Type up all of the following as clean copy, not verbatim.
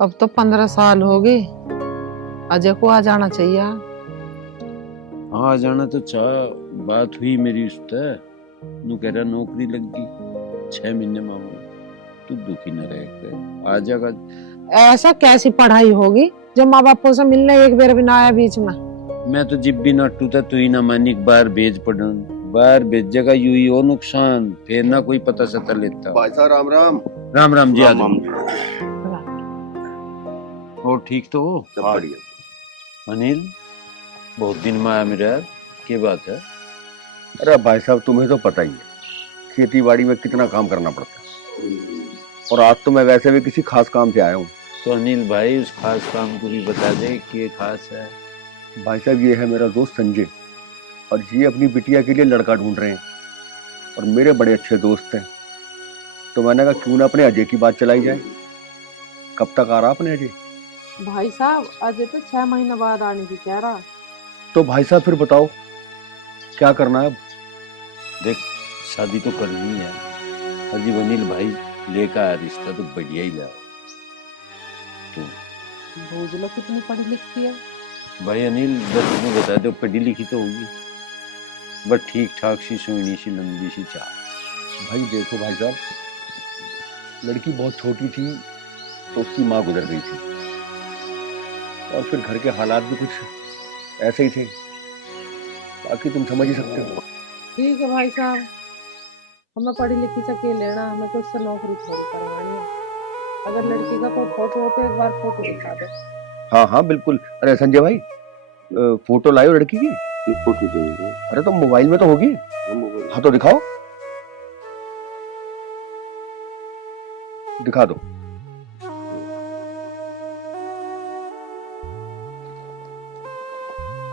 अब तो 15 साल हो गए। अजय को आ जाना चाहिए। हाँ, आ जाना तो चाह। बात हुई मेरी उससे, नू कह रहा नौकरी लग गई 6 महीने में। तू दुखी न रह, आ जाएगा। ऐसा कैसी पढ़ाई होगी जो माँ बापों से मिलने एक बार भी ना आया बीच में। मैं तो जिब भी नट्टू था, तू ही ना मानी। बाहर भेज पढ़न, बाहर भेजेगा यू ही हो नुकसान, फिर ना कोई पता सता लेता। भाई साहब राम राम। राम राम जी। राम आदमी और ठीक तो हो? सब बढ़िया। अनिल, बहुत दिन में आया मेरा यार, क्या बात है? अरे भाई साहब तुम्हें तो पता ही है खेती बाड़ी में कितना काम करना पड़ता है, और आज तो मैं वैसे भी किसी खास काम से आया हूँ। तो अनिल भाई, उस खास काम को भी बता दे कि खास है। भाई साहब ये है मेरा दोस्त संजय, और ये अपनी बिटिया के लिए लड़का ढूंढ रहे हैं, और मेरे बड़े अच्छे दोस्त हैं। तो मैंने कहा क्यों ना अपने अजय की बात चलाई जाए। कब तक आ रहा अपने अजय? भाई साहब अजय तो 6 महीने बाद आने की कह रहा। तो भाई साहब फिर बताओ क्या करना है अब? देख, शादी तो करनी है। अजी अनिल भाई लेकर आया रिश्ता तो बढ़िया ही लाया। तो भूज लो कितनी पढ़ी लिखी है। भाई अनिल, बस तुम्हें बता दो, पढ़ी लिखी तो होगी, बट ठीक ठाक सी, सोनी सी, लंबी सी चाह। भाई देखो भाई साहब, लड़की बहुत छोटी थी तो उसकी माँ गुजर गई थी, और फिर घर के हालात भी कुछ ऐसे ही थे। बाकी तुम समझ ही सकते हो। ठीक है भाई साहब, हमें पढ़ी लिखी से क्या लेना, हमें तो उससे नौकरी थोड़ी करवानी है। अगर लड़की का कोई फोटो हो तो एक बार फोटो दिखा दो। हाँ हाँ बिल्कुल। अरे संजय भाई, फोटो लाए हो लड़की की? फोटो तो नहीं। अरे तो मोबाइल में तो होगी। हाँ तो दिखाओ, दिखा दो।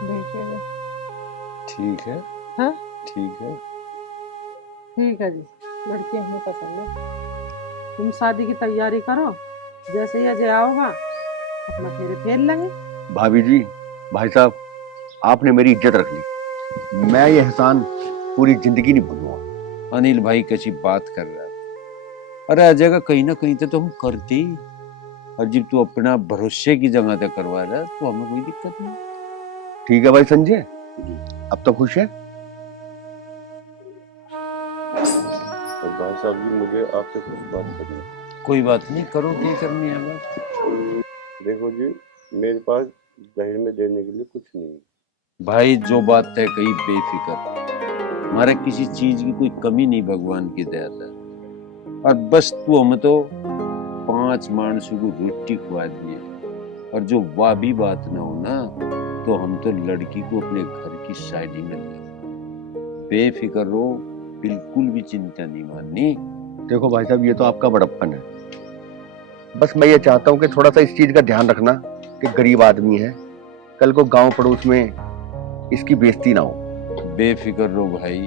देखिए। ठीक है। हाँ ठीक है। ठीक है जी, लड़की हमें पसंद है। तुम शादी की तैयारी करो, जैसे ही अजय आओगा अपना फेरे फेर लेंगे। भाभी जी, भाई साहब, आपने मेरी इज्जत रख ली, मैं ये एहसान पूरी जिंदगी नहीं भूलूंगा। अनिल भाई कैसी बात कर रहा है? अरे अजय का कहीं ना कहीं तो हम करते ही, और जब तू अपना भरोसे की जगह तक करवा रहा है तो हमें कोई दिक्कत नहीं। ठीक है भाई संजय, अब तो खुश है? भाई साहब जी, मुझे आपसे कुछ बात करनी है। कोई बात नहीं, करो, क्या करनी है बात। देखो जी, मेरे पास दहेज में देने के लिए कुछ नहीं है। भाई जो बात तय कही, बेफिक्र, हमारे किसी चीज की कोई कमी नहीं भगवान की दया से। और बस तू हमें तो 5 मानसों को रोटी खुआ दिए, और जो वाह भी बात ना हो ना, तो हम तो लड़की को अपने घर की शादी में ले। बेफिक्र रहो, बिल्कुल भी चिंता नहीं माननी। देखो भाई साहब, ये तो आपका बड़प्पन है। बस मैं ये चाहता हूँ कि थोड़ा सा इस चीज का ध्यान रखना कि गरीब आदमी है, कल को गांव पड़ोस में इसकी बेइज्जती ना हो। बेफिक्र रहो भाई,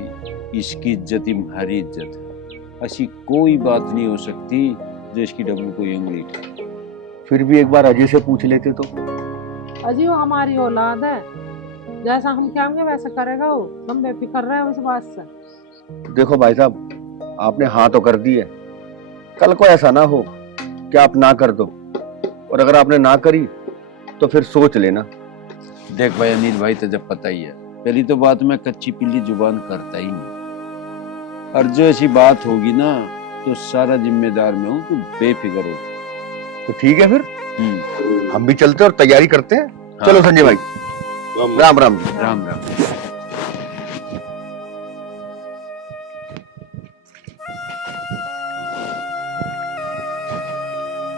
इसकी इज्जत ही हमारी इज्जत है। ऐसी कोई बात नहीं हो सकती जो इसकी डब्बू कोई उंगली उठाए। फिर भी एक बार अजय से पूछ लेते तो। अजय वो हमारी औलाद है, जैसा हम कहेंगे वैसा करेगा वो। हम बेफिक्र रहे उस बात से। देखो भाई साहब, आपने हाँ तो कर दी है, कल को ऐसा ना हो कि आप ना कर दो, और अगर आपने ना करी तो फिर सोच लेना। देख भाई अनिल भाई, तो जब पता ही है, पहली तो बात मैं कच्ची पिल्ली जुबान करता ही नहीं, और जो ऐसी बात होगी ना तो सारा जिम्मेदार मैं हूँ, तू बेफिक्र हो। तो ठीक है फिर हम भी चलते और तैयारी करते हैं। हाँ। चलो संजय भाई, राम राम जी। राम राम।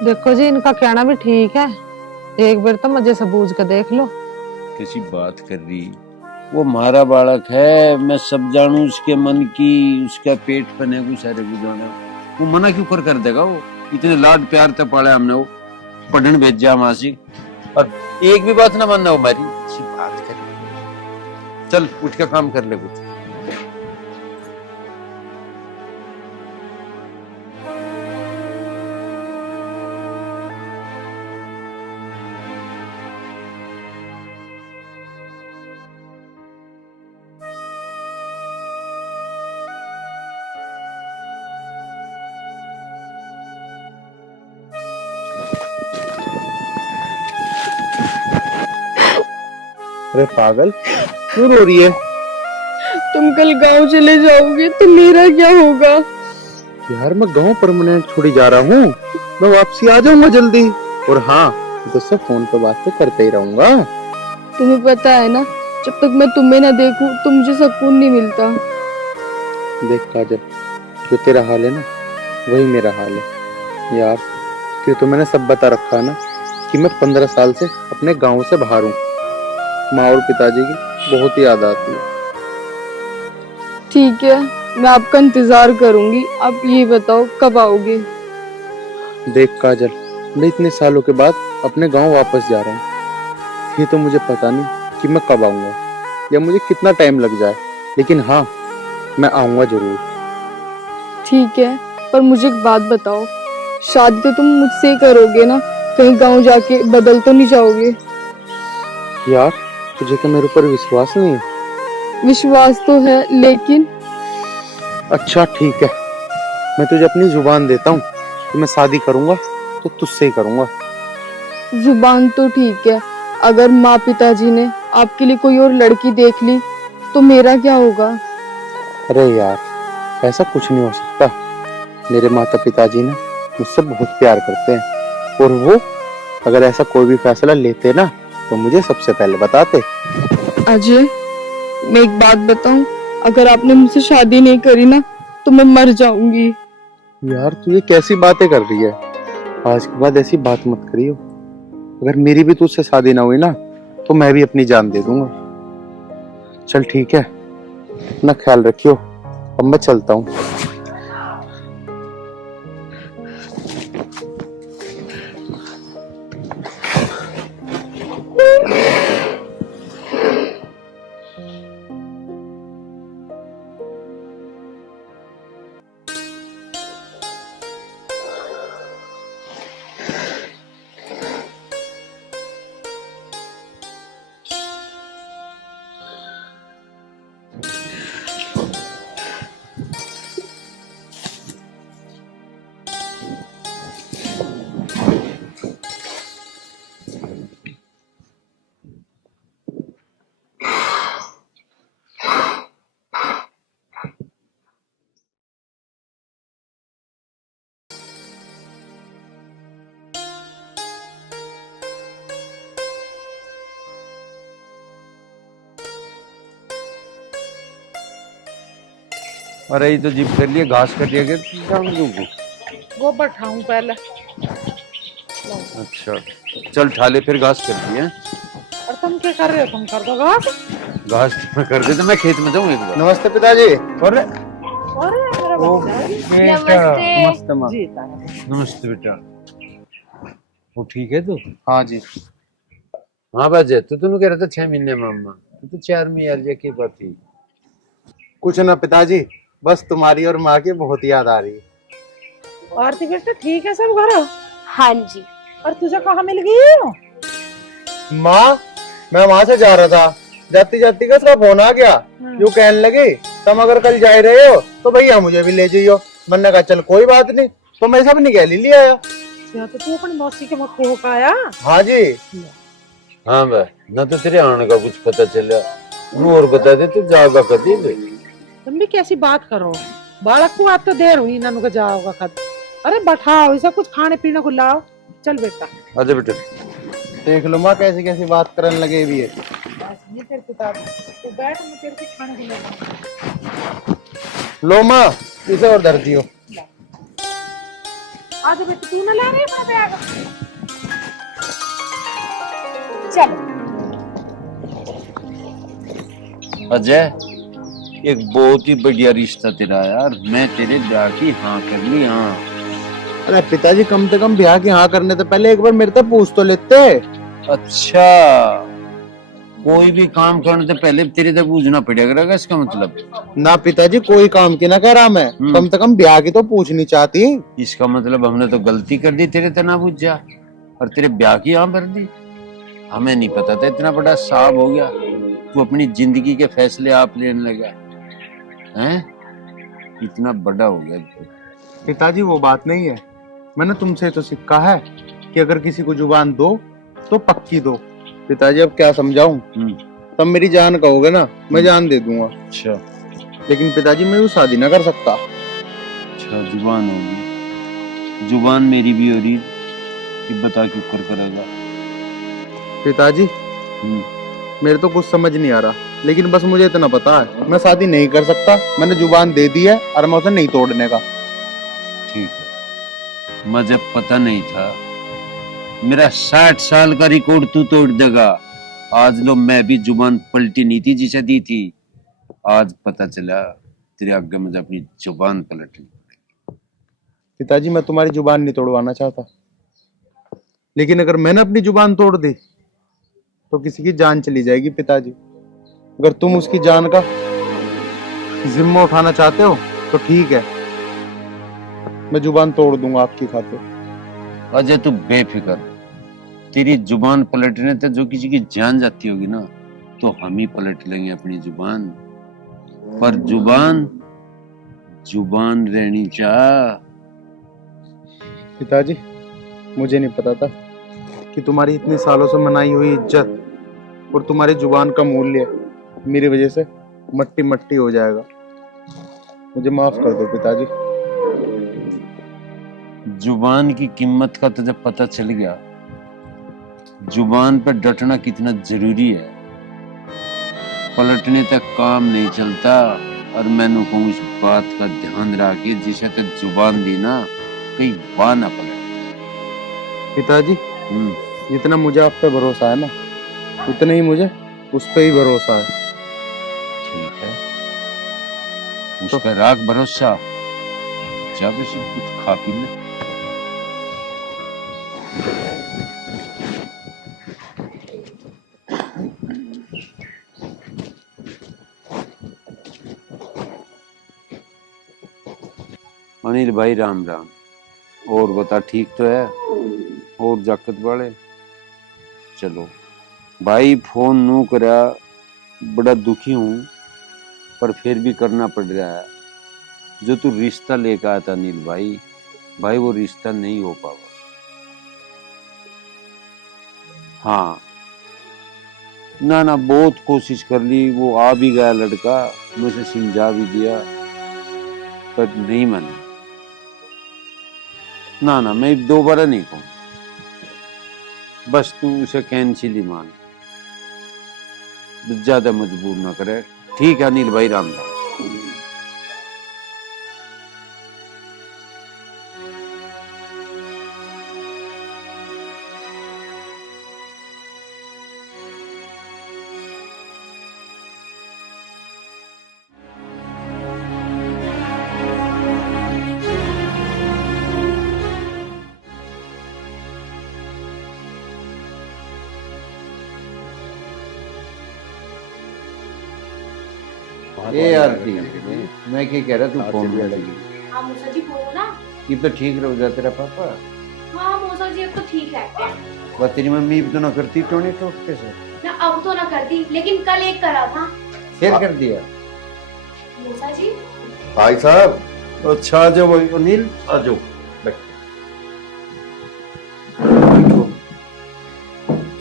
देखो जी, इनका कहना भी ठीक है, एक बार तो मजे से बूझ के देख लो। कैसी बात कर रही, वो हमारा बालक है, मैं सब जानू उसके मन की, उसका पेट पने को सारे को जाना। वो मना क्यों कर देगा? वो इतने लाड प्यार से पाला हमने, वो पढ़ने भेजा मासी, और एक भी बात ना मानना हो हमारी। अच्छी बात कर, चल उठ के काम कर ले कुछ। अरे पागल, क्यों रो रही है? तुम कल गांव चले जाओगे तो मेरा क्या होगा? यार मैं गांव परमानेंट छोड़ी जा रहा हूँ, मैं वापसी आ जाऊंगा जल्दी। और हाँ, तुझसे फोन पे बात तो करते ही रहूंगा। तुम्हें पता है ना, जब तक मैं तुम्हें ना देखूं तो मुझे सुकून नहीं मिलता। देख काजल, जो तेरा हाल है ना वही मेरा हाल है यार। क्यों तो मैंने सब बता रखा है ना कि मैं 15 साल से अपने गांव से बाहर हूँ। माँ और पिताजी की बहुत ही याद आती है। ठीक है, मैं आपका इंतजार करूंगी। आप ये बताओ कब आओगे? देख काजल, मैं इतने सालों के बाद अपने गांव वापस जा रहा हूँ। ये तो मुझे पता नहीं कि मैं कब आऊंगा या मुझे कितना टाइम लग जाए, लेकिन हाँ, मैं आऊंगा जरूर। ठीक है, पर मुझे एक बात बताओ, शादी तो तुम मुझसे ही करोगे ना? कहीं गांव जाके बदल तो नहीं जाओगे? यार तुझे क्या मेरे ऊपर विश्वास नहीं है? विश्वास तो है, लेकिन अच्छा ठीक है, मैं तुझे अपनी जुबान देता हूँ कि मैं शादी करूंगा तो तुझसे ही करूंगा। जुबान तो ठीक है, अगर माँ पिताजी ने आपके लिए कोई और लड़की देख ली तो मेरा क्या होगा? अरे यार, ऐसा कुछ नहीं हो सकता। मेरे माता पिताजी ने मुझसे बहुत प्यार करते हैं, और वो अगर ऐसा कोई भी फैसला लेते ना तो मुझे सबसे पहले बताते। अजय, मैं एक बात बताऊं, अगर आपने मुझसे शादी नहीं करी ना तो मैं मर जाऊंगी। यार तू ये कैसी बातें कर रही है? आज के बाद ऐसी बात मत करियो। अगर मेरी भी तुझसे शादी ना हुई ना तो मैं भी अपनी जान दे दूंगा। चल ठीक है, अपना ख्याल रखियो, अब मैं चलता हूँ। अरे ये तो जिप कर लिए, घास कर लिया गया। गोबर ठाऊं पहले। अच्छा चल ठाले, फिर घास कर दिए। और तुम क्या कर रहे हो? तुम कर दो घास। घास मैं कर देता, मैं खेत में जाऊँ एक बार। नमस्ते पिताजी। अरे मेरा बच्चा। नमस्ते। माँ। जी तारा। नमस्ते बेटा। वो ठीक है तू? हाँ जी। हाँ बाजे, तू तो कह रहा था 6 महीने मामा, तू तो 4 में यार, ये की बात थी? कुछ ना पिताजी, बस तुम्हारी और माँ की बहुत याद आ रही है। आरती बेटा ठीक है सब घर? हाँ जी। और तुझे कहाँ मिल गई? माँ, मैं वहां से जा रहा था, जाती जाती का उसका फोन आ गया। यूं कहने लगे, तुम अगर कल जा रहे हो तो भैया मुझे भी ले जाइयो। मैंने कहा चल कोई बात नहीं, तो मैं सब निकाली लिया आया। तो तू अपनी मौसी के मत हो पाया? हाँ जी। हाँ भाई, ना तो तेरे आने का कुछ पता चला, और बता दे तू जाएगा कभी भाई? तुम भी कैसी बात करो, बालक को आज तो देर हुई, नानू का जाओगा कद। अरे बैठाओ, ऐसा कुछ खाने पीने को लाओ। चल बेटा। आजा बेटा। देख लो माँ कैसी कैसी बात करने लगे भी है। ये तेरे किताब, तू बैठ, मैं तेरे को खाने को लेकर। लो माँ, इसे और धर दियो। आज बेटा तू ना ला रही है अपना बैग? चलो। अजय, एक बहुत ही बढ़िया रिश्ता तेरा यार, मैं तेरे ब्याह की हाँ कर ली। हाँ अरे पिताजी, कम से कम ब्याह की हाँ करने से पहले एक बार मेरे से पूछ तो लेते। अच्छा, कोई भी काम करने से पहले तेरे से पूछना पड़ेगा, इसका मतलब? ना पिताजी, कोई काम की ना कह रहा मैं, कम से कम ब्याह की तो पूछनी चाहती। इसका मतलब हमने तो गलती कर दी, तेरे से ना पूछ जा और तेरे ब्याह की हाँ भर दी। हमें नहीं पता था इतना बड़ा साहब हो गया, तू अपनी जिंदगी के फैसले आप लेने लगा हैं, इतना बड़ा हो गया तू। पिताजी वो बात नहीं है, मैंने तुमसे तो सीखा है कि अगर किसी को जुबान दो तो पक्की दो। पिताजी अब क्या समझाऊं, तब मेरी जान कहोगे ना, मैं जान दे दूंगा। अच्छा लेकिन पिताजी मैं वो शादी ना कर सकता। अच्छा, जुबान होगी, जुबान मेरी भी हो रही कि बता क्यों कर करेगा। पिताजी मेरे तो कुछ समझ नहीं आ रहा, लेकिन बस मुझे इतना पता है मैं शादी नहीं कर सकता। मैंने जुबान दे दी है और मैं उसे नहीं तोड़ने का। ठीक है, मुझे पता नहीं था। मेरा 60 साल का रिकॉर्ड तू तोड़ देगा। आज लो, मैं भी जुबान पलटी नहीं थी जिसे दी थी, आज पता चला तेरे आगे मुझे अपनी जुबान पलटनी। पिताजी मैं तुम्हारी जुबान नहीं तोड़वाना चाहता, लेकिन अगर मैंने अपनी जुबान तोड़ दी तो किसी की जान चली जाएगी। पिताजी अगर तुम उसकी जान का जिम्मा उठाना चाहते हो तो ठीक है, मैं जुबान तोड़ दूंगा आपकी खातिर। अजय तू बेफिक्र, तेरी जुबान पलटने से जो किसी की जान जाती होगी ना, तो हम ही पलट लेंगे अपनी जुबान। पर जुबान जुबान रहनी चाह। पिताजी मुझे नहीं पता था कि तुम्हारी इतने सालों से मनाई हुई इज्जत और तुम्हारी जुबान का मूल्य मेरी वजह से मट्टी मट्टी हो जाएगा। मुझे माफ कर दो पिताजी। जुबान की कीमत का तुझे पता चल गया, जुबान पर डटना कितना जरूरी है। पलटने तक काम नहीं चलता, और मैंने कहूँ इस बात का ध्यान रखिए, जिसे तो जुबान दी ना कहीं वाह ना पलट। पिताजी जितना मुझे आप पे भरोसा है ना, उतना ही मुझे उस पे ही भरोसा है। ठीक है, उस पर राख भरोसा। जब से कुछ खा पी ले। अनिल भाई राम राम। और बता, ठीक तो है? और जाकत वाले चलो भाई, फोन नू करा, बड़ा दुखी हूं, पर फिर भी करना पड़ रहा है। जो तू रिश्ता लेकर आया था अनिल भाई, भाई वो रिश्ता नहीं हो पावा। हाँ ना ना, बहुत कोशिश कर ली, वो आ भी गया लड़का, मुझे समझा भी दिया, पर नहीं माना। ना ना, मैं दोबारा नहीं कहूँ, बस तू उसे कैंसिल ही मान, ज्यादा मजबूर ना करे। ठीक है अनिल भाई, राम राम। ये यार मैं क्या कह रहा, तू फोन में लगी। हाँ मौसा जी बोलो ना। ये तो ठीक रह जा तेरा पापा। हाँ मौसा जी अब तो ठीक रहते हैं। वह तेरी मम्मी भी तो ना करती टोने टोकते से। ना अब तो ना करती, लेकिन कल एक करा था। फिर कर दिया मौसा जी। भाई साहब, अच्छा आ जाओ भाई अनिल, आ जाओ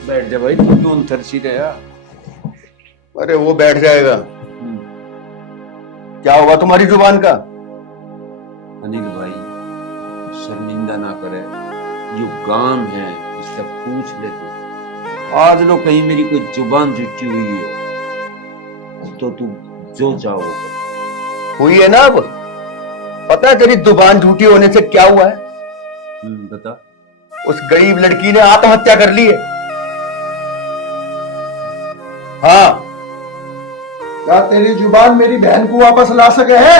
बैठ जा भाई, तू क्यों थरसी रहा? अरे वो बैठ जाएगा। क्या हुआ तुम्हारी जुबान का? अनिल भाई शर्मिंदा ना करे, जो काम है इससे पूछ ले तू। आज लो कहीं मेरी कोई जुबान झुटी हुई है तो तू जो चाहो हुई है ना। अब पता है तेरी जुबान झूठी होने से क्या हुआ है? बता। उस गरीब लड़की ने आत्महत्या कर ली है। हाँ, क्या तेरी जुबान मेरी बहन को वापस ला सके है?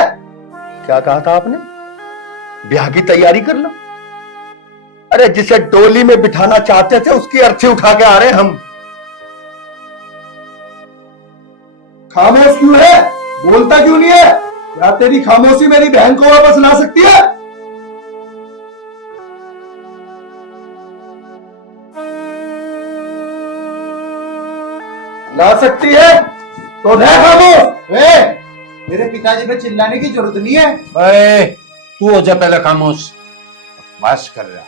क्या कहा था आपने? ब्याह की तैयारी कर लो। अरे जिसे डोली में बिठाना चाहते थे उसकी अर्थी उठा के आ रहे हम। खामोश क्यों है? बोलता क्यों नहीं है? क्या तेरी खामोशी मेरी बहन को वापस ला सकती है? ला सकती है तो रह खामोश। मेरे पिताजी पे चिल्लाने की जरूरत नहीं है। अरे तू हो जा पहले खामोश, बकवास कर रहा।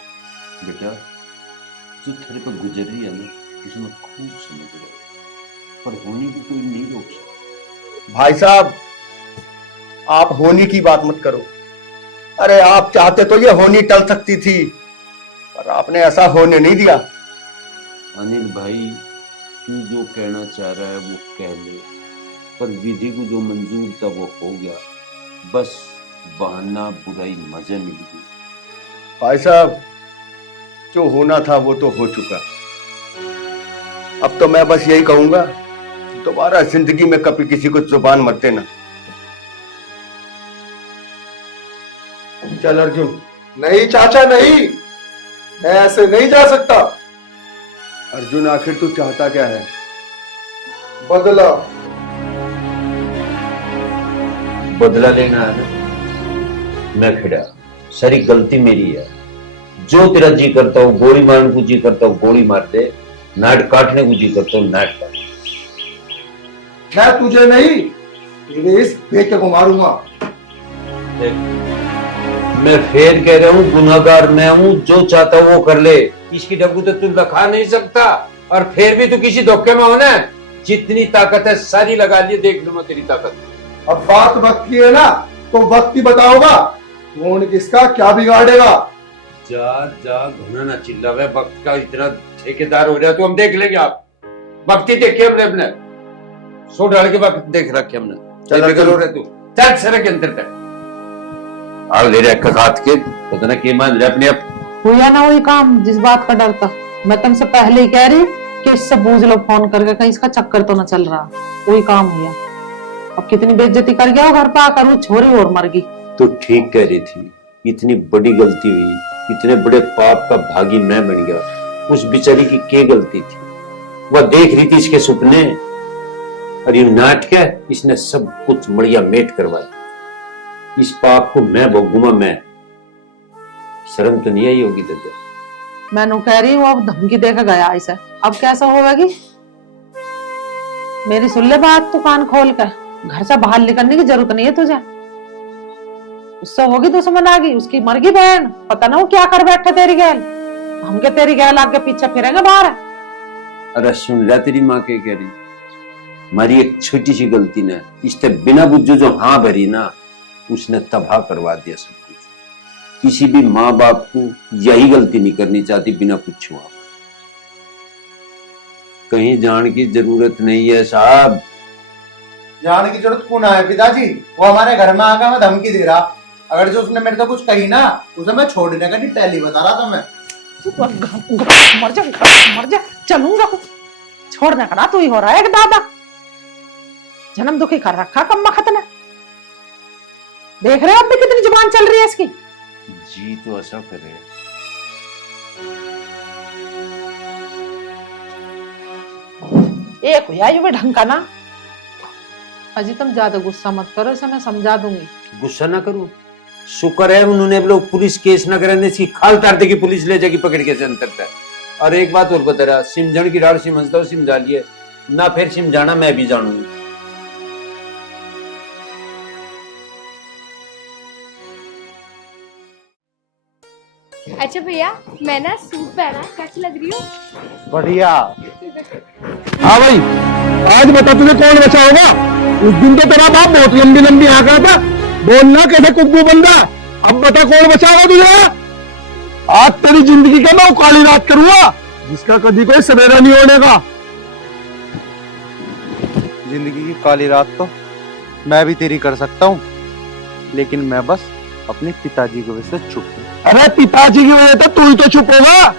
बेटा जो तेरे पे गुजर रही है ना, इसमें खूब समझ रहा। पर होने को कोई नहीं रोक सकता। भाई साहब, आप होनी की बात मत करो। अरे आप चाहते तो ये होनी टल सकती थी, पर आपने ऐसा होने नहीं दिया। अनिल भाई, तू जो कहना चाह रहा है वो कह ले, पर विधि को जो मंजूर था वो हो गया। बस बहाना बुराई मजे मिल गई। भाई साहब, जो होना था वो तो हो चुका। अब तो मैं बस यही कहूंगा, दोबारा जिंदगी में कभी किसी को जुबान मत देना। चल अर्जुन। नहीं चाचा नहीं, मैं ऐसे नहीं जा सकता। अर्जुन, आखिर तू चाहता क्या है? बदला। बदला लेना है ना? मैं खड़ा, सारी गलती मेरी है। जो तेरा जी करता हो गोली मारने को जी करता हो गोली मारते, नाट काटने को जी करता हो नाट काट। मैं तुझे नहीं, तेरे इस बेटे को मारूंगा। मैं फिर कह रहा हूँ, गुनाहगार मैं हूँ, जो चाहता वो कर ले। इसकी डब्बू तो तू लगा नहीं सकता, और फिर भी तू किसी धोखे में होना। जितनी ताकत है सारी लगा लिए, देख लूंगा तेरी ताकत। अब बात वक्त की है ना, तो वक्त ही बताओगा कौन किसका क्या बिगाड़ेगा। जा जा, घना ना चिल्लावे। वक्त का इतना ठेकेदार हो रहा है तो हम देख लेंगे। आप वक्त ही देखे हमने, अपने सो डाल के वक्त देख रखे हमने। चल चलो रे तू, चल सर के अंदर तक आग ले रहा हाथ के, पता ना के मान रहे अपने आप। हुआ ना वही काम जिस बात का डर था। मैं तुमसे पहले ही कह रही कि इससे पूछ लो फोन करके, कहीं इसका चक्कर तो ना चल रहा। वही काम हुआ। अब कितनी बेइज्जती कर गया घर पे आकर, वो छोरी और मर गई। तो ठीक कह रही थी, इतनी बड़ी गलती हुई, इतने बड़े पाप का भागी मैं बन गया। उस बेचारी की क्या गलती थी? वह देख रही थी इसके सपने, और ये नाटक है, इसने सब कुछ मड़िया मेट करवा दिया। इस पाप को मैं भोगूंगा। मैं शर्म तो नहीं आई होगी तुझे? मैं कह रही हूँ, अब धमकी देकर गया इसे, अब कैसा होगा? मेरी सुन ले बात, तू कान खोल कर। घर से बाहर निकलने की जरूरत नहीं है तुझे। उससे होगी दुश्मन आ गई, उसकी मर गई बहन, पता ना वो क्या कर बैठे तेरी गैल। हम के तेरी गैल आगे पीछे फिरेंगे बाहर। अरे सुन ले, तेरी माँ क्या कह रही? हमारी एक छोटी सी गलती ने इससे बिना बुझे जो हाँ भरी ना, उसने तबाह करवा दिया सब कुछ। किसी भी माँ बाप को यही गलती नहीं करनी चाहती बिना पूछे। कहीं जाने की जरूरत नहीं है साहब। जाने की जरूरत क्यों ना है पिताजी? वो हमारे घर में आकर मैं धमकी दे रहा, अगर जो उसने मेरे से कुछ कही ना, उसे मैं छोड़ने का नहीं टैली बता रहा था मैं। मर जा चलूंगा। छोड़ने का ना तू ही हो रहा है दादा। जन्म दुखी कर रखा कम वक्त ने। देख रहे हो अब भी कितनी जुबान चल रही है इसकी। जी तो ऐसा करे। एक हुआ ये भी ढंग का ना। अजी तुम ज्यादा गुस्सा मत करो, इसे मैं समझा दूंगी। गुस्सा ना करूं, शुक्र है उन्होंने लोग पुलिस केस न करने सी खाल तार देगी, पुलिस ले जाएगी पकड़ के अंतर तक। और एक बात और बता रहा, सिमझण की डाल समझता हूँ, समझा लिए ना, फिर समझाना मैं भी जानूंगी। अच्छा भैया, मैं ना सूट पहना, कैसी लग रही हूँ? बढ़िया। हाँ भाई, आज बता तुझे कौन बचाएगा? उस दिन तो तेरा बाप बहुत लंबी लंबी हाँक रहा था, बोलना कैसे कुब्बू बंदा। अब बता कौन बचाएगा तुझे? आज तेरी जिंदगी का मैं वो काली रात करूंगा जिसका कभी कोई सवेरा नहीं होने का। जिंदगी की काली रात तो मैं भी तेरी कर सकता हूँ, लेकिन मैं बस अपने पिताजी की वजह से चुप हूँ। अरे पिताजी की वजह से तू ही तो चुप होगा,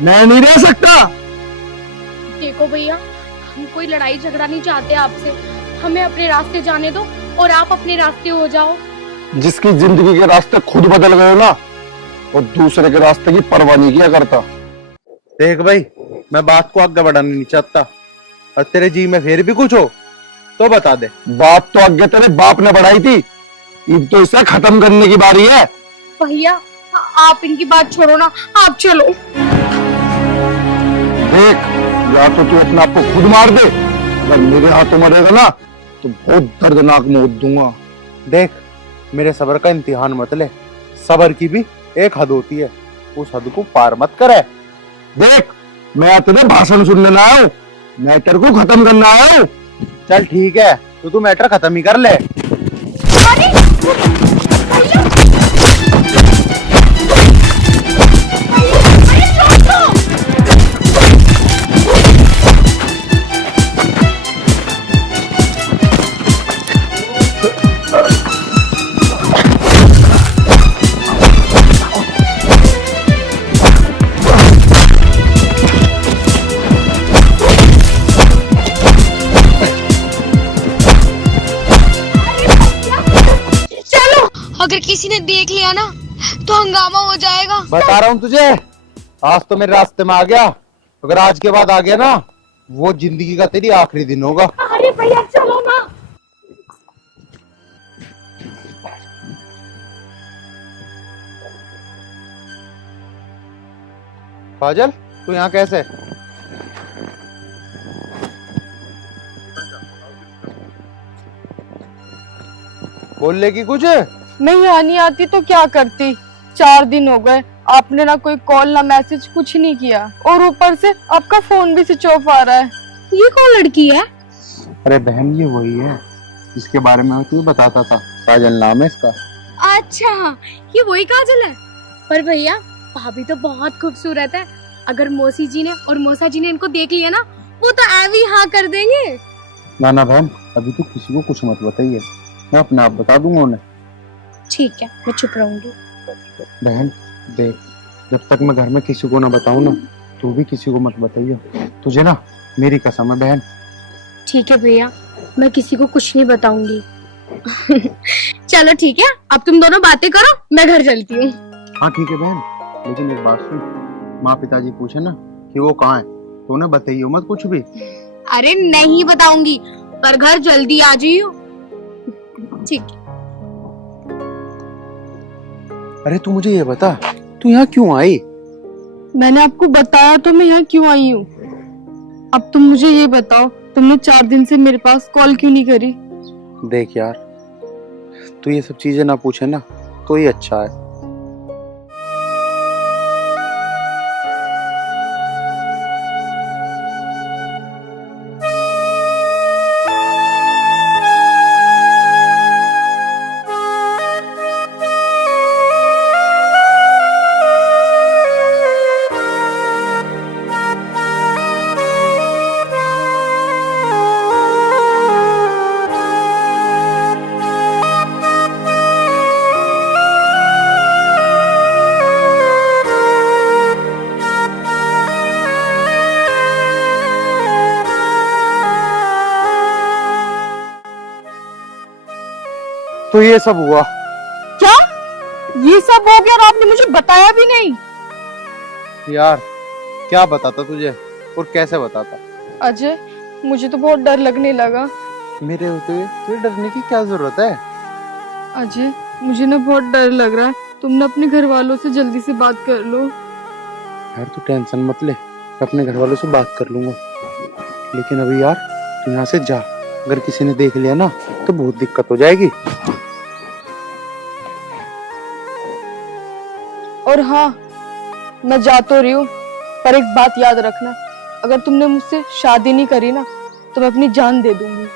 मैं नहीं रह सकता। देखो भैया, हम कोई लड़ाई झगड़ा नहीं चाहते आपसे। हमें अपने रास्ते जाने दो और आप अपने रास्ते हो जाओ। जिसकी जिंदगी के रास्ते खुद बदल गए ना, वो दूसरे के रास्ते की परवाह नहीं किया करता। देख भाई, मैं बात को आगे बढ़ाना नहीं चाहता, और तेरे जी में फिर भी कुछ हो तो बता दे। बात तो आगे तेरे बाप ने बढ़ाई थी, अब तो इसे खत्म करने की बारी है। भैया आप इनकी बात छोड़ो ना, आप चलो। देख, या तो तू अपने आप को खुद मार दे, अगर मेरे हाथों मरेगा ना तो बहुत दर्दनाक मौत दूंगा। देख, मेरे सब्र का इम्तिहान मत ले, सब्र की भी एक हद होती है, उस हद को पार मत करे। देख, मैं तेरे भाषण सुनने ना आया हूं, मैटर को खत्म करना है। चल ठीक है, तो तू मैटर खत्म ही कर ले। अगर किसी ने देख लिया ना तो हंगामा हो जाएगा। बता रहा हूँ तुझे, आज तो मेरे रास्ते में आ गया, अगर आज के बाद आ गया ना, वो जिंदगी का तेरी आखिरी दिन होगा। अरे भैया चलो ना। काजल, तू यहाँ कैसे? बोल ले की कुछ? मैं यहाँ नहीं आती तो क्या करती? 4 दिन हो गए, आपने ना कोई कॉल ना मैसेज कुछ नहीं किया, और ऊपर से आपका फोन भी स्विच ऑफ आ रहा है। ये कौन लड़की है? अरे बहन, ये वही है जिसके बारे में मैं तुझे बताता था, काजल नाम है इसका। अच्छा, ये वही काजल है। पर भैया भाभी तो बहुत खूबसूरत है, अगर मौसी जी ने और मौसा जी ने इनको देख लिया ना, वो तो ऐवी हाँ कर देंगे। ना ना बहन, अभी तो किसी को कुछ मत बताइए, मैं अपने आप बता दूंगा उन्हें। ठीक है, मैं चुप रहूंगी। बहन देख, जब तक मैं घर में किसी को ना बताऊं ना, तू भी किसी को मत बताइए, तुझे ना मेरी कसम है बहन। ठीक है भैया, मैं किसी को कुछ नहीं बताऊंगी। चलो ठीक है, अब तुम दोनों बातें करो, मैं घर चलती हूँ। हाँ ठीक है बहन, लेकिन एक बात सुन, माँ पिताजी पूछे ना कि वो कहाँ है, तो उन्हें बताइए मत कुछ भी। अरे नहीं बताऊंगी, पर घर जल्दी आ जाइयो। ठीक है। अरे तू मुझे ये बता, तू यहाँ क्यों आई? मैंने आपको बताया तो मैं यहाँ क्यों आई हूँ। अब तुम मुझे ये बताओ, तुमने 4 दिन से मेरे पास कॉल क्यों नहीं करी? देख यार, तू ये सब चीजें ना पूछे ना तो ही अच्छा है। तो ये सब हुआ? क्या ये सब हो गया और आपने मुझे बताया भी नहीं? यार क्या बताता तुझे और कैसे बताता? अजय, मुझे तो बहुत डर लगने लगा। मेरे होते हुए तुझे डरने की क्या जरूरत है? अजय, मुझे ना बहुत डर लग रहा है, तुम ना अपने घर वालों से जल्दी से बात कर लो। यार तू टेंशन मत ले, मैं अपने घर वालों से बात कर लूंगा, लेकिन अभी यार तू यहाँ से जा, अगर किसी ने देख लिया ना तो बहुत दिक्कत हो जाएगी। और हाँ, मैं जा तो रही हूँ, पर एक बात याद रखना, अगर तुमने मुझसे शादी नहीं करी ना तो मैं अपनी जान दे दूंगी।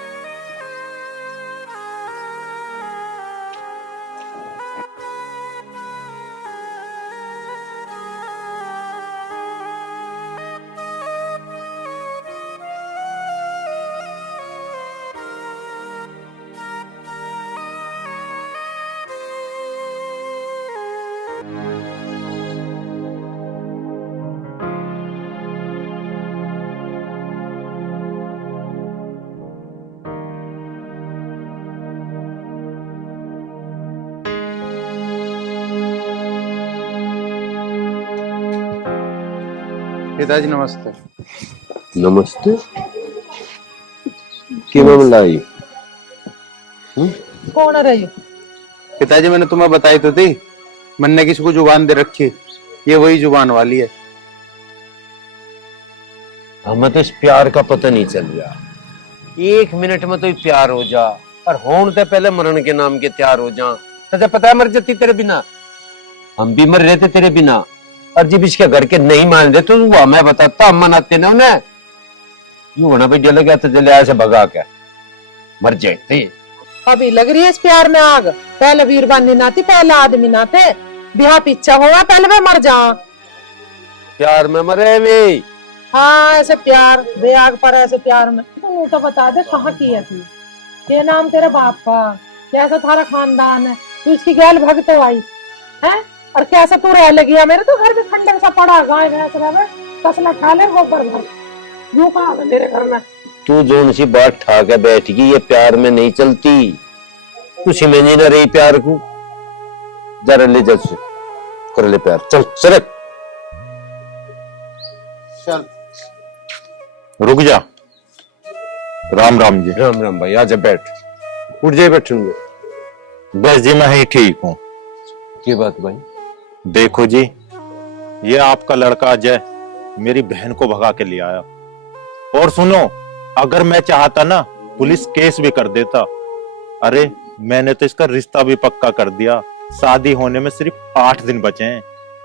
पिताजी नमस्ते। नमस्ते। क्या मामला है? कौन है रे ये? पिताजी मैंने तुम्हें बताई तो थी, मैंने किसी को जुबान दे रखी, ये वही जुबान वाली है। हमें तो इस प्यार का पता नहीं चल रहा, 1 मिनट में तो प्यार हो जा, और होने से पहले मरण के नाम के तैयार हो जा। तुझे पता है मर जाती तेरे बिना, हम भी मर रहे थे तेरे बिना, और जब इसके घर के नहीं मान रहे तो वो हमें बताता, हम मनाते ना उन्हें। यूं होना भाई डर गया तो जले ऐसे भगा क्या मर जाते। अभी लग रही है इस प्यार में आग। पहले वीरबानी ना थी, पहले आदमी ना थे। ब्याह पीछा हुआ, पहले मैं मर जा। प्यार में मरे वे। हाँ ऐसे प्यार दे आग पर, ऐसे प्यार में तू तो बता दे कहाँ की है तू? ये नाम तेरे बाप का, कैसा थारा खानदान है? तू इसकी गैल भग तो आई है, और कैसा तू रह लगी है? मेरे तो घर में खंडर सा पड़ा, गाय भैंस रहे, कसला खा ले गोबर भर। यूं कहा है मेरे घर में? तू जोन सी बात ठा के बैठ गई, ये प्यार में नहीं चलती। तू समझ ना रही प्यार को। जरा ले जा कर ले प्यार, चल सरक। चल रुक जा। राम राम जी। राम राम भाई, आजा बैठ। उठ जाए बैठूंगे। बस जी मैं ही ठीक हूँ। क्या बात भाई? देखो जी, ये आपका लड़का अजय मेरी बहन को भगा के ले आया। और सुनो, अगर मैं चाहता ना पुलिस केस भी कर देता। अरे मैंने तो इसका रिश्ता भी पक्का कर दिया। शादी होने में सिर्फ 8 दिन बचे हैं।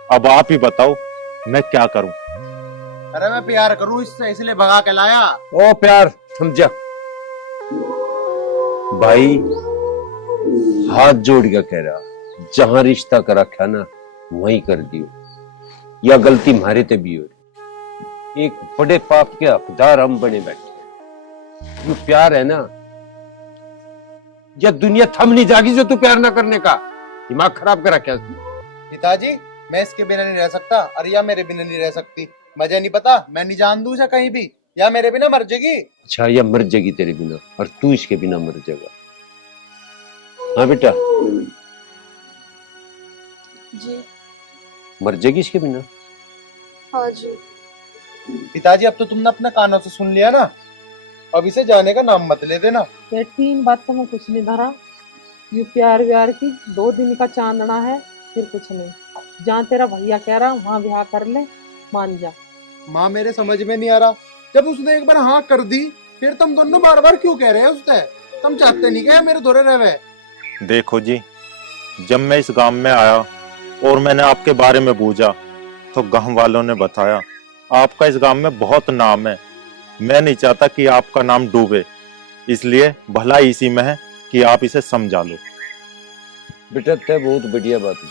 अब आप ही बताओ मैं क्या करूं? अरे मैं प्यार करूं इससे, इसलिए भगा के लाया। ओ प्यार समझा भाई, हाथ जोड़ के कह रहा, जहां रिश्ता कर रखा ना वहीं कर दियो। या गलती मारे ते भी हो, एक बड़े पाप के हकदार हम बने बैठे। जो प्यार है ना, या दुनिया थम नहीं जागी जो तू प्यार ना करने का। दिमाग खराब करा क्या? पिताजी मैं इसके बिना नहीं रह सकता, और या मेरे बिना नहीं रह सकती। मुझे नहीं पता, मैं नहीं जान दूं कहीं भी, या मेरे बिना मर जाएगी। अच्छा, या मर जाएगी तेरे बिना और तू इसके बिना मर जाएगा। हाँ बेटा, जी मर जाएगी इसके बिना। हाँ जी। पिताजी अब तो तुमने अपने कानों से सुन लिया ना, अब इसे जाने का नाम मत ले देना। ये 3 बात तो मैं कुछ नहीं धरा। ये प्यार व्यार की 2 दिन का चांदना है, फिर कुछ नहीं। जहाँ तेरा भैया कह रहा वहाँ ब्याह कर ले, मान जा। माँ मेरे समझ में नहीं आ रहा, जब उसने एक बार हाँ कर दी फिर तुम दोनों बार बार क्यों कह रहे हो उससे? तुम चाहते नहीं क्या मेरे धोरे रहे? देखो जी, जब मैं इस गांव में आया और मैंने आपके बारे में पूछा तो गांव वालों ने बताया आपका इस गांव में बहुत नाम है। मैं नहीं चाहता कि आपका नाम डूबे, इसलिए भला इसी में है कि आप इसे समझा लो। बेटा तय बहुत बढ़िया बात है।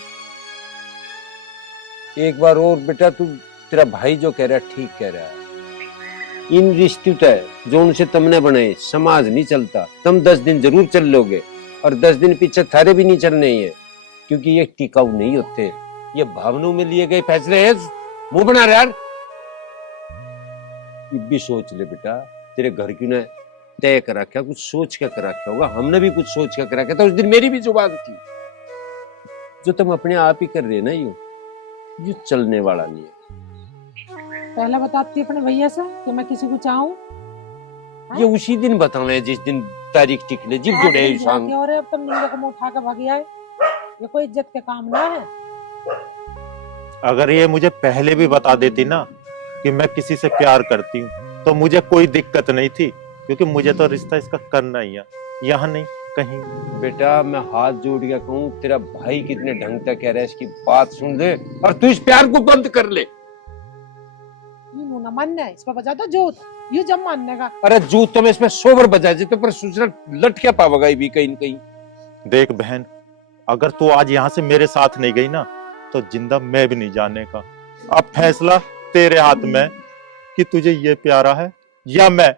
एक बार और बेटा, तू तेरा भाई जो कह रहा है ठीक कह रहा है। इन रिश्ते तय जो उनसे तुमने बनाए, समाज नहीं चलता। तुम 10 दिन जरूर चल लोगे और 10 दिन पीछे थारे भी नहीं चलने हैं, क्योंकि ये टिकाऊ नहीं होते। ये भावनाओं में लिए गए फैसले हैं। मुंह बना रहे यार। ये भी सोच ले बेटा, तेरे घर क्यों ने तय कर रखा, कुछ सोच के कर रखा होगा। हमने भी कुछ सोच के कर रखा था। उस दिन मेरी भी जुबान थी। जो तुम अपने आप ही कर रहे ना, यू चलने वाला नहीं है। पहले बताती अपने भैया से कि मैं किसी को चाहूँ। ये उसी दिन बताना है जिस दिन तारीख टिकने, जिब जुड़े इंसान। क्यों रे, अब तुम नींद को मुंह उठा के भाग आए? ये कोई इज्जत के काम ना है। अगर ये मुझे पहले भी बता देती ना कि मैं किसी से प्यार करती हूँ तो मुझे कोई दिक्कत नहीं थी, क्योंकि मुझे तो रिश्ता इसका करना ही है, यहाँ नहीं कहीं। बेटा मैं हाथ जोड़ के कहूँ, तेरा भाई कितने ढंग से कह रहा है, इसकी बात सुन ले और तू इस प्यार को बंद कर ले। ना मानना है, इस पर बजा दो जोत। यू जब मानने का। अरे जूत तो मैं इसमें सोबर बजा देते, पर सूचना लट क्या पावेगा भी कहीं न कहीं। देख बहन, अगर तू आज यहाँ से मेरे साथ नहीं गई ना तो जिंदा मैं भी नहीं जाने का। अब फैसला तेरे हाथ में कि तुझे ये प्यारा है या मैं।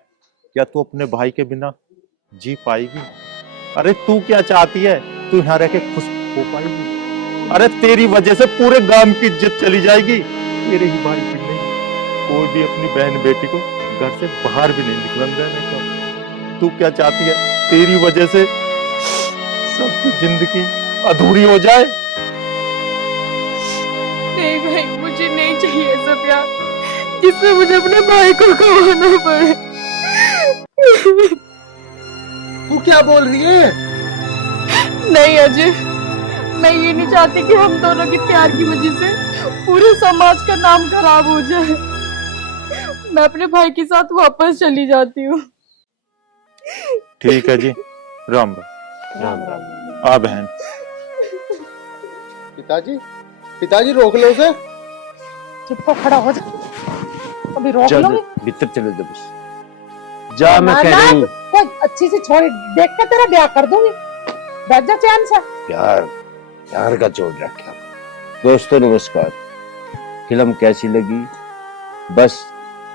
क्या तू अपने भाई के बिना जी पाएगी? अरे तू क्या चाहती है? तू यहाँ रह के खुश हो पाएगी? अरे तेरी वजह से पूरे गांव की इज्जत चली जाएगी, तेरे ही भाई की नहीं। कोई भी अपनी बहन बेटी को घर से बाहर भी नहीं निकलन देने का। तू क्या चाहती है तेरी वजह से सबकी जिंदगी अधूरी हो जाए? नहीं भाई, मुझे नहीं चाहिए ऐसा प्यार जिसमें मुझे अपने भाई को गंवाना पड़े। तू क्या बोल रही है? नहीं अजय, मैं ये नहीं चाहती कि हम दोनों के प्यार की वजह से पूरे समाज का नाम खराब हो जाए। मैं अपने भाई के साथ वापस चली जाती हूँ। ठीक है जी, राम राम। आ बहन। पिताजी, पिताजी रोक लो उसे। चुप हो, खड़ा हो जा। अभी रोक चल लो। भीतर चले जा बस। जा मैं कह रही हूँ। कोई अच्छी सी छोरी देख के तेरा ब्याह कर दूंगी, बैठ जा चैन से। प्यार प्यार का जोड़ रखा। दोस्तों नमस्कार, फिल्म कैसी लगी? बस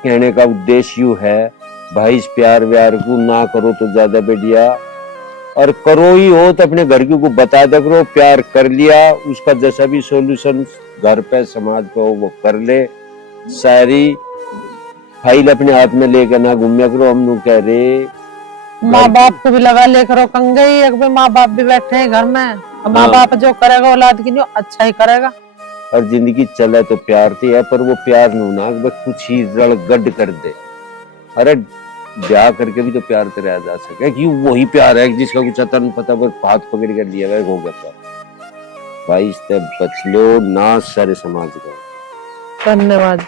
कहने का उद्देश्य यूं है भाई, इस प्यार व्यार को ना करो तो ज्यादा बढ़िया, और करो ही हो तो अपने घर की को बता दे करो। प्यार कर लिया, उसका जैसा भी सॉल्यूशन घर पे समाज पे हो वो कर ले। सारी फाइल अपने हाथ में लेकर ना घूमया करो। हम लोग कह रहे माँ बाप को भी लगा ले करो कंगे, एक भी माँ बाप भी बैठे हैं घर में, माँ बाप जो करेगा औलाद के लिए अच्छा ही करेगा। और जिंदगी चले तो प्यार थी है, पर वो प्यार नू ना कुछ ही रड़गड कर दे। अरे ब्याह करके भी तो प्यार तो रह जा सके, कि वही प्यार है जिसका कुछ अता नहीं पता, पर हाथ पकड़ कर लिया गया हो गया। भाई इससे बच लो ना सारे समाज का। धन्यवाद।